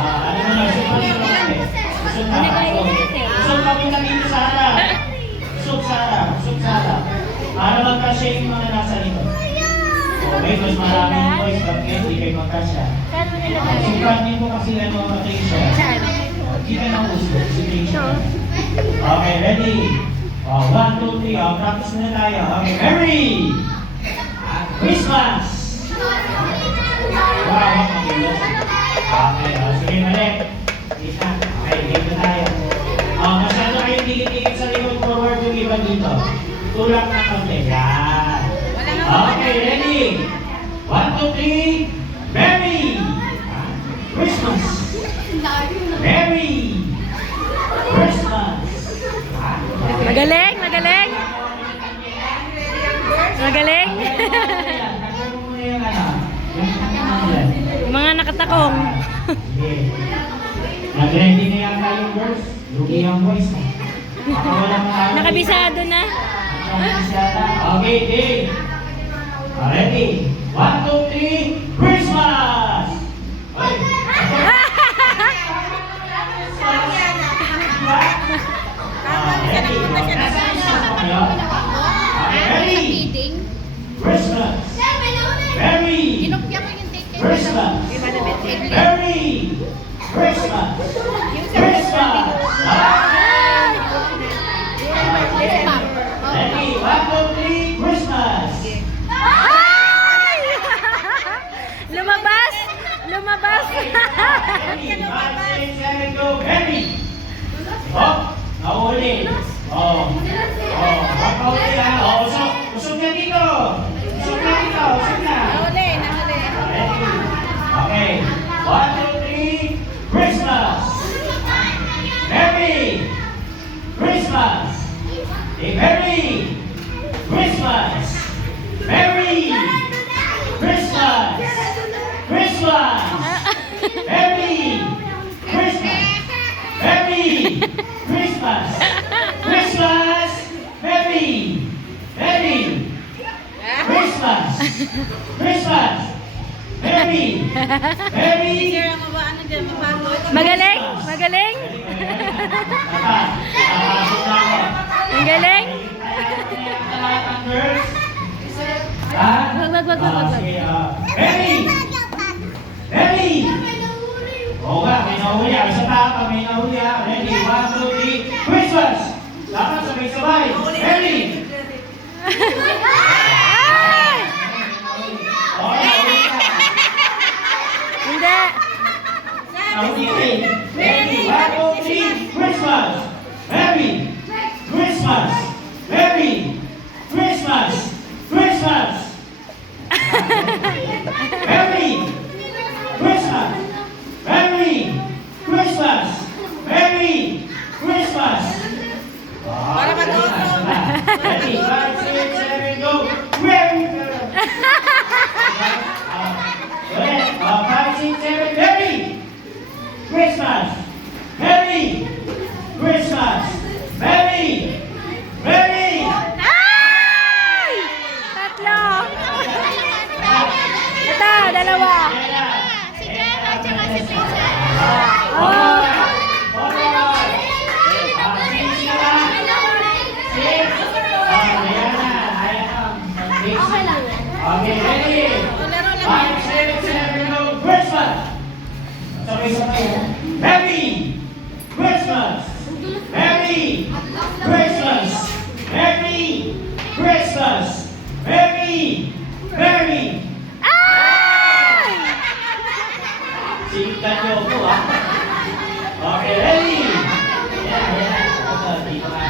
Ano naman, usog pa rin natin. Usog pa rin natin sa harap. Usog sa harap, usog sa harap. Para magkasya yung mga nasa likod. Okay, mas maraming boys, bakit hindi kayo magkasya? Sumpanin mo kasi ano ang attention. Hindi ka nang usog, si attention. Okay, ready? 1, 2, 3. Practice muna tayo. Okay, Merry Christmas! Wow, magulo. Okay, sige, mali. Okay, dito tayo. Masyado kayong dikit-dikit sa likod, forward yung iba dito. Tulak na kami. Yan. Okay, ready? 1, 2, 3. Merry Christmas! Merry Christmas! Magaling, magaling. Magaling. Mga nakatakong. Nag-ready na yata yung girls. Lugi yung boys. Nakabisado na. Okay, okay. Ready? 1, 2, 3. Christmas! Ready? Christmas! Merry Christmas! Merry Christmas! Christmas! Ready? 1, 2, 3. Christmas! Ay! Lumabas! Lumabas! Ready? 5, 6, 7, go! Merry! Oh! Nahuli! Oh! Oh! Nahuli na! Oh! Usog na dito! Usog na dito! Usog na! Nahuli, nahuli. Ready? Okay. 1, 2, 3. Christmas! Merry Christmas! Merry Christmas! Merry Christmas! Christmas! Merry Christmas! Merry Christmas! Christmas! Merry! Merry! Christmas! Christmas! Merry! Merry! Magaling, magaling. Ang galing. Wag. Merry! Merry! Oo nga, may nahuli. Isa pa, may nahuli. Ready? 1, 2, 3. Christmas! Dapat sabay-sabay. Merry! Ay! Hindi. Nahuli rin. Ready? 1, 2, 3. Christmas! Merry! Christmas! Merry! Christmas! Christmas! Merry! Christmas! Merry Christmas! Merry Christmas! Para mag-auto! Ready? 5, 6, 7, go! Merry! 5, 6, 7, Merry Christmas! Merry Christmas! Merry! Merry! Ay! Tatlo. Ito, dalawa. Oh. Okay, ready? 5, 6, 7, go! Christmas! Sabay-sabay. Merry Christmas! Merry Christmas! Merry Christmas! Merry! Merry! Ay! Sinigtan niyo ako, ha? Okay, ready? Dito ka.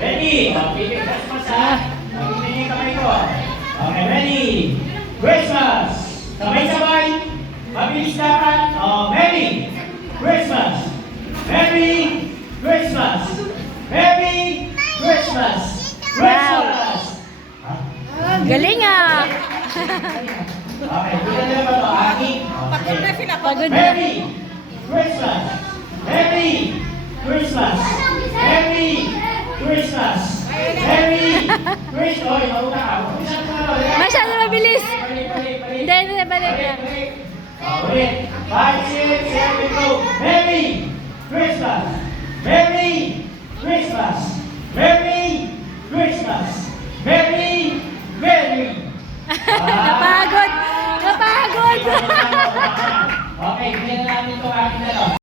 Ready? Pipig Christmas, ha? Pipig yung kamay ko. Okay, ready? Christmas! Sabay-sabay! Mabilis dapat. Merry Christmas! Merry Christmas! Merry Christmas! Christmas! Galing ah! Okay, dito na ba ito? Aking? Pagod na sila, pagod na. Merry Christmas! Merry Christmas! Merry Christmas! Merry Christmas! Oy, mauna ka. Masyado mabilis. Pali. Hindi, balik Ulit, lang. ulit. Ulit. 5, 6, 7, go.